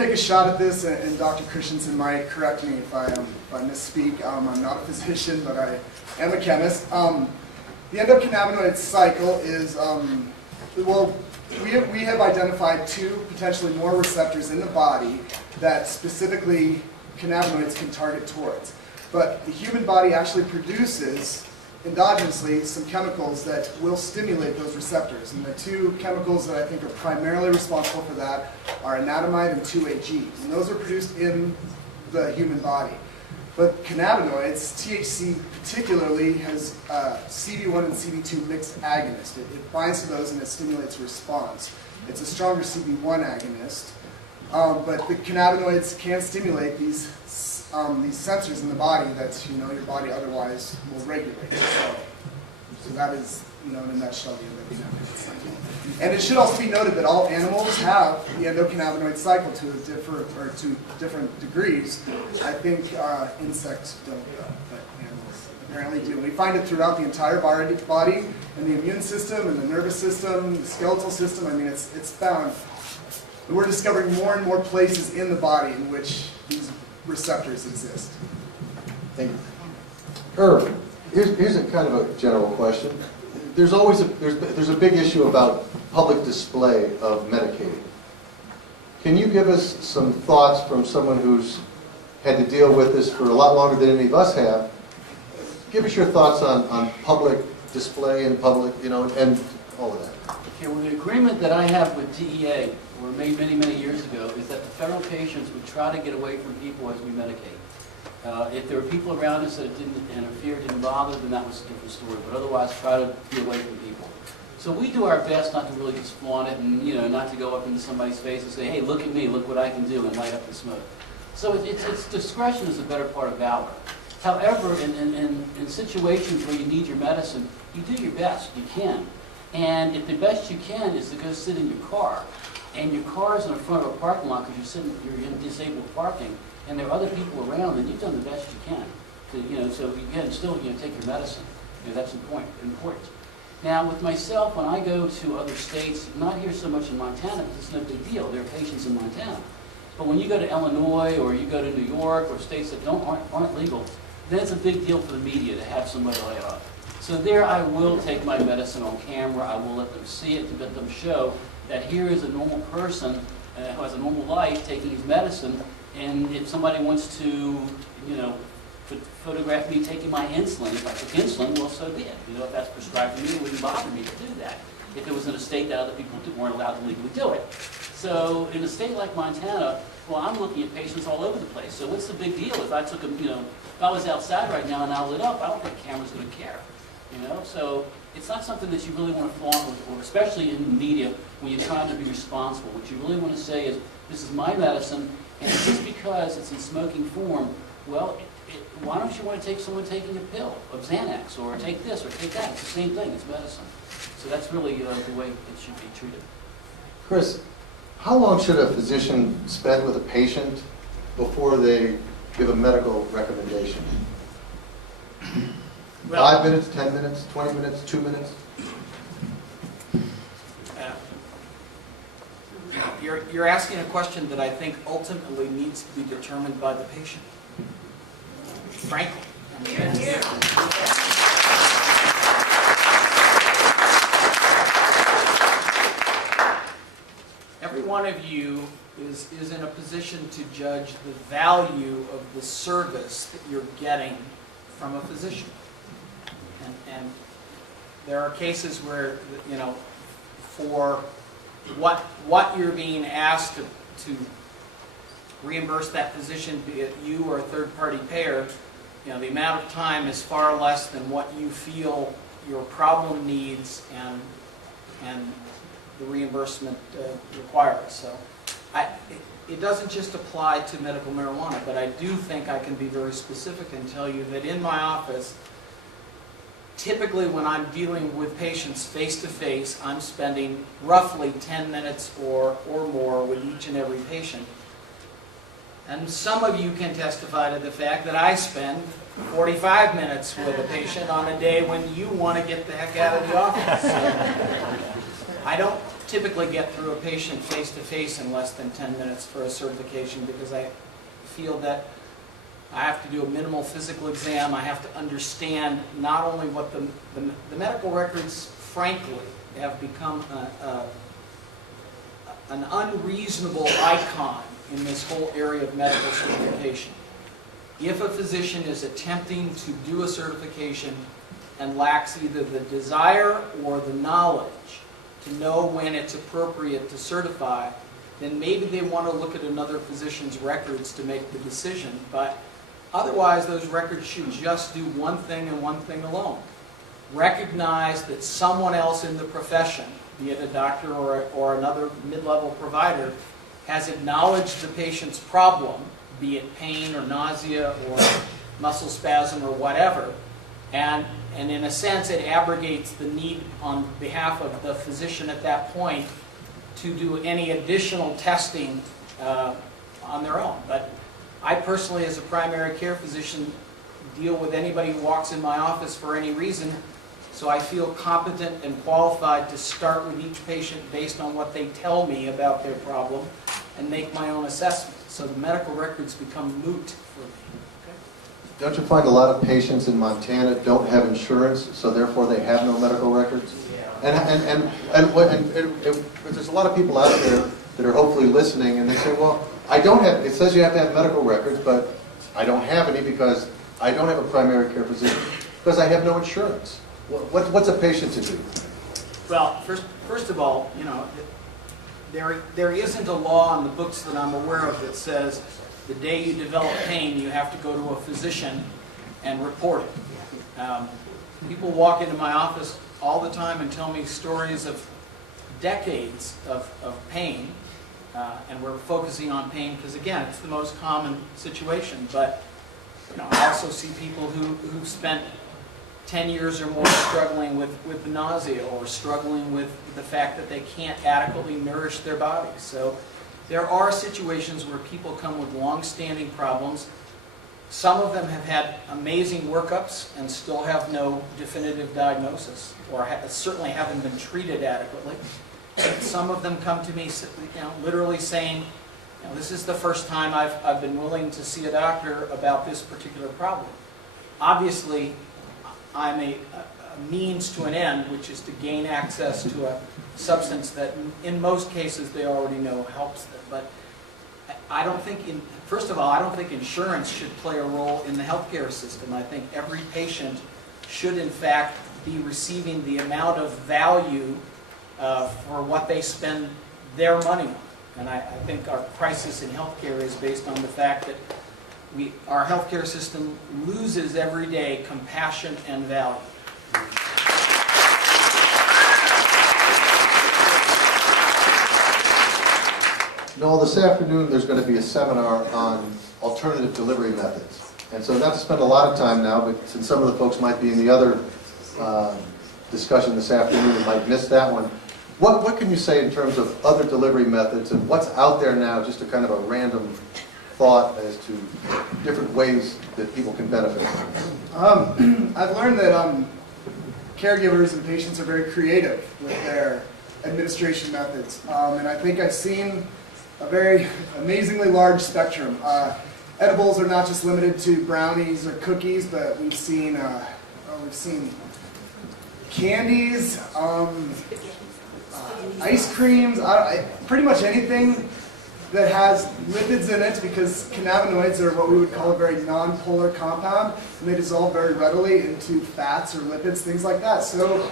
take a shot at this, and Dr. Christensen might correct me if I misspeak. I'm not a physician, but I am a chemist. The endocannabinoid cycle is, well, we have identified 2 potentially more receptors in the body that specifically cannabinoids can target towards. But the human body actually produces endogenously some chemicals that will stimulate those receptors. And the 2 chemicals that I think are primarily responsible for that are anandamide and 2-AG. And those are produced in the human body. But cannabinoids, THC particularly, has CB1 and CB2 mixed agonist. It binds to those and it stimulates response. It's a stronger CB1 agonist. But the cannabinoids can stimulate these sensors in the body that your body otherwise will regulate. So that is, in a nutshell, the endocannabinoid cycle. And it should also be noted that all animals have the endocannabinoid cycle to different degrees. I think insects don't, but animals apparently do. We find it throughout the entire body, and the immune system, and the nervous system, the skeletal system. I mean, it's found. We're discovering more and more places in the body in which these receptors exist. Thank you. Irv, here's a kind of a general question. There's always there's a big issue about public display of Medicaid. Can you give us some thoughts from someone who's had to deal with this for a lot longer than any of us have? Give us your thoughts on public display and public, and all of that. Okay, well, the agreement that I have with DEA, or made many years ago, is that the federal patients would try to get away from people as we medicate. If there were people around us that it didn't interfere, didn't bother, then that was a different story. But otherwise, try to be away from people. So we do our best not to really just flaunt it, and not to go up into somebody's face and say, "Hey, look at me, look what I can do," and light up the smoke. So it's discretion is the better part of valor. However, in situations where you need your medicine, you do your best. You can, and if the best you can is to go sit in your car, and your car is in the front of a parking lot because you're in disabled parking, and there are other people around, then you've done the best you can. So you can still take your medicine. That's important. Now, with myself, when I go to other states, not here so much in Montana, because it's no big deal. There are patients in Montana. But when you go to Illinois or you go to New York or states that aren't legal, then it's a big deal for the media to have somebody lay it up. So there I will take my medicine on camera. I will let them see it, to let them show that here is a normal person who has a normal life taking his medicine. And if somebody wants to, photograph me taking my insulin, if I took insulin, well, so be it. If that's prescribed for me, it wouldn't bother me to do that. If it was in a state that other people weren't allowed to legally do it. So in a state like Montana, well, I'm looking at patients all over the place. So what's the big deal if I took them, if I was outside right now and I lit up, I don't think the camera's going to care. So it's not something that you really want to flaunt, or especially in the media when you're trying to be responsible. What you really want to say is, this is my medicine, and just because it's in smoking form, well, why don't you want to take someone taking a pill of Xanax, or take this, or take that? It's the same thing, it's medicine. So that's really the way it should be treated. Chris, how long should a physician spend with a patient before they give a medical recommendation? Well, 5 minutes, 10 minutes, 20 minutes, 2 minutes? You're asking a question that I think ultimately needs to be determined by the patient. Frankly. Every one of you is in a position to judge the value of the service that you're getting from a physician. And there are cases where, for what you're being asked to reimburse that physician, be it you or a third-party payer, the amount of time is far less than what you feel your problem needs and the reimbursement requires. So it doesn't just apply to medical marijuana, but I do think I can be very specific and tell you that in my office, typically when I'm dealing with patients face-to-face, I'm spending roughly 10 minutes or more with each and every patient. And some of you can testify to the fact that I spend 45 minutes with a patient on a day when you want to get the heck out of the office. I don't typically get through a patient face-to-face in less than 10 minutes for a certification because I feel that I have to do a minimal physical exam. I have to understand not only what the medical records, frankly, have become an unreasonable icon in this whole area of medical certification. If a physician is attempting to do a certification and lacks either the desire or the knowledge to know when it's appropriate to certify, then maybe they want to look at another physician's records to make the decision. But otherwise, those records should just do one thing and one thing alone. Recognize that someone else in the profession, be it a doctor or another mid-level provider, has acknowledged the patient's problem, be it pain or nausea or muscle spasm or whatever, and in a sense it abrogates the need on behalf of the physician at that point to do any additional testing on their own. But I personally, as a primary care physician, deal with anybody who walks in my office for any reason, so I feel competent and qualified to start with each patient based on what they tell me about their problem and make my own assessment. So the medical records become moot for me. Don't you find a lot of patients in Montana don't have insurance, so therefore they have no medical records? And there's a lot of people out there that are hopefully listening, and they say, well, I don't have, it says you have to have medical records, but I don't have any because I don't have a primary care physician, because I have no insurance. What's a patient to do? Well, first of all, you know, there isn't a law in the books that I'm aware of that says the day you develop pain, you have to go to a physician and report it. People walk into my office all the time and tell me stories of decades of pain, and we're focusing on pain because, again, it's the most common situation. But you know, I also see people who've spent 10 years or more struggling with nausea or struggling with the fact that they can't adequately nourish their bodies. So there are situations where people come with long-standing problems. Some of them have had amazing workups and still have no definitive diagnosis, or certainly haven't been treated adequately. Some of them come to me, you know, literally saying, you know, this is the first time I've been willing to see a doctor about this particular problem. Obviously, I'm a means to an end, which is to gain access to a substance that in most cases they already know helps them. But I don't think, first of all, I don't think insurance should play a role in the healthcare system. I think every patient should in fact be receiving the amount of value for what they spend their money on. And I think our crisis in healthcare is based on the fact that our healthcare system loses every day compassion and value. Noel, this afternoon there's going to be a seminar on alternative delivery methods. And so not to spend a lot of time now, but since some of the folks might be in the other discussion this afternoon and might miss that one, what can you say in terms of other delivery methods and what's out there now, just a kind of a random thought as to different ways that people can benefit? I've learned that caregivers and patients are very creative with their administration methods, and I think I've seen a very amazingly large spectrum. Edibles are not just limited to brownies or cookies, but we've seen candies, ice creams, pretty much anything that has lipids in it, because cannabinoids are what we would call a very non-polar compound, and they dissolve very readily into fats or lipids, things like that. So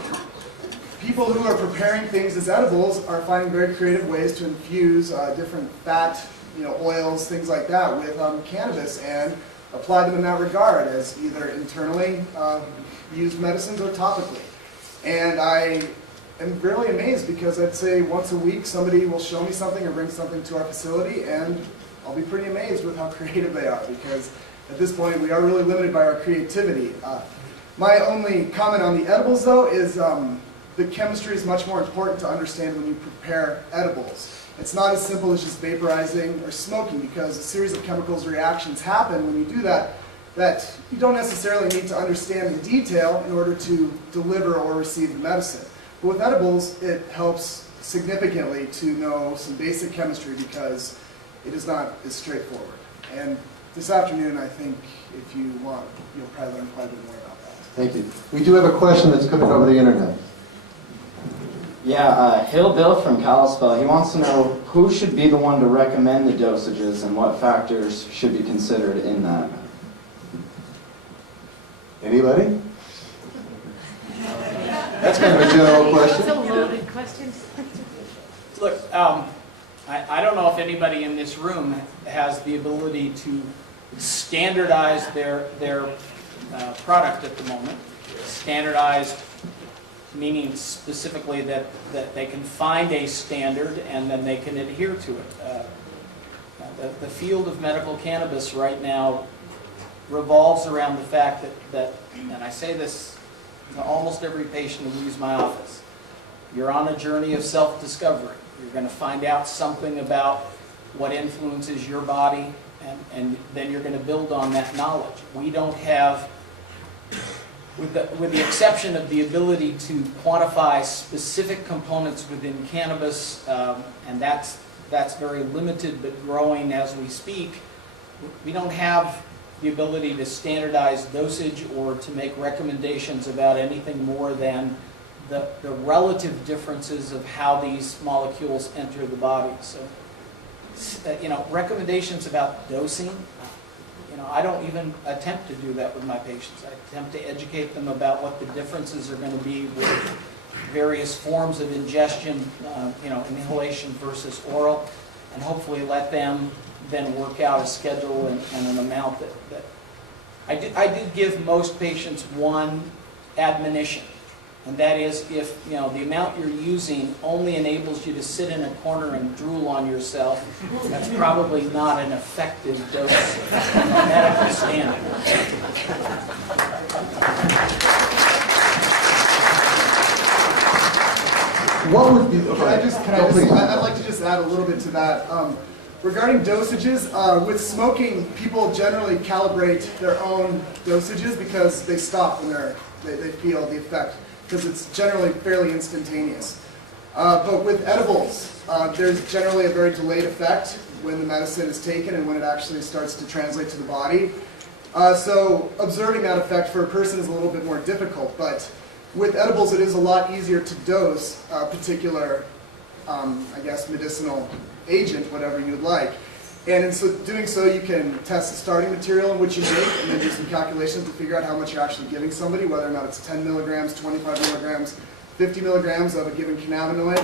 people who are preparing things as edibles are finding very creative ways to infuse different fat, oils, things like that with cannabis and apply them in that regard as either internally used medicines or topically. And I am really amazed because I'd say once a week somebody will show me something or bring something to our facility, and I'll be pretty amazed with how creative they are, because at this point we are really limited by our creativity. My only comment on the edibles, though, is the chemistry is much more important to understand when you prepare edibles. It's not as simple as just vaporizing or smoking, because a series of chemicals reactions happen when you do that you don't necessarily need to understand in detail in order to deliver or receive the medicine. But with edibles, it helps significantly to know some basic chemistry because it is not as straightforward. And this afternoon, I think if you want, you'll probably learn quite a bit more about that. Thank you. We do have a question that's coming over the internet. Yeah, Hill Bill from Kalispell, he wants to know who should be the one to recommend the dosages and what factors should be considered in that. Anybody? That's kind of a general question. It's a loaded question. Look, I don't know if anybody in this room has the ability to standardize their product at the moment. Standardized meaning specifically that they can find a standard and then they can adhere to it. The field of medical cannabis right now revolves around the fact that, and I say this to almost every patient who leaves my office, you're on a journey of self-discovery. You're going to find out something about what influences your body, and then you're going to build on that knowledge. We don't have, with the exception of the ability to quantify specific components within cannabis, and that's very limited but growing as we speak, we don't have the ability to standardize dosage or to make recommendations about anything more than the relative differences of how these molecules enter the body. So, recommendations about dosing, I don't even attempt to do that with my patients. I attempt to educate them about what the differences are going to be with various forms of ingestion, inhalation versus oral, and hopefully let them then work out a schedule and an amount that I did give most patients one admonition, and that is if the amount you're using only enables you to sit in a corner and drool on yourself, that's probably not an effective dose from a medical standpoint. What would be? I'd like to just add a little bit to that. Regarding dosages, with smoking, people generally calibrate their own dosages because they stop when they feel the effect, because it's generally fairly instantaneous. But with edibles, there's generally a very delayed effect when the medicine is taken and when it actually starts to translate to the body. So observing that effect for a person is a little bit more difficult, but with edibles it is a lot easier to dose a particular, medicinal agent, whatever you'd like. And in doing so, you can test the starting material in which you make and then do some calculations to figure out how much you're actually giving somebody, whether or not it's 10 milligrams, 25 milligrams, 50 milligrams of a given cannabinoid.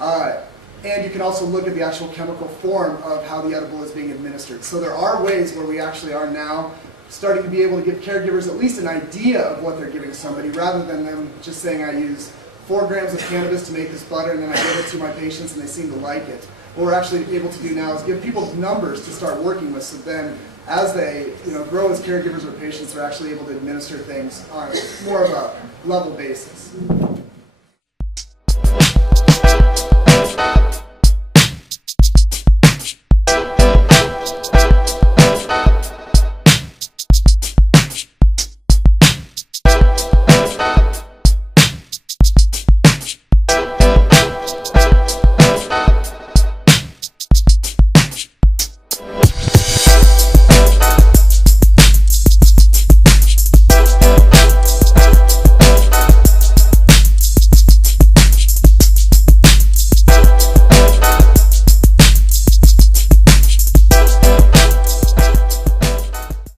And you can also look at the actual chemical form of how the edible is being administered. So there are ways where we actually are now starting to be able to give caregivers at least an idea of what they're giving somebody, rather than them just saying, I use 4 grams of cannabis to make this butter and then I give it to my patients and they seem to like it. What we're actually able to do now is give people numbers to start working with, so then as they grow as caregivers or patients, they're actually able to administer things on more of a level basis.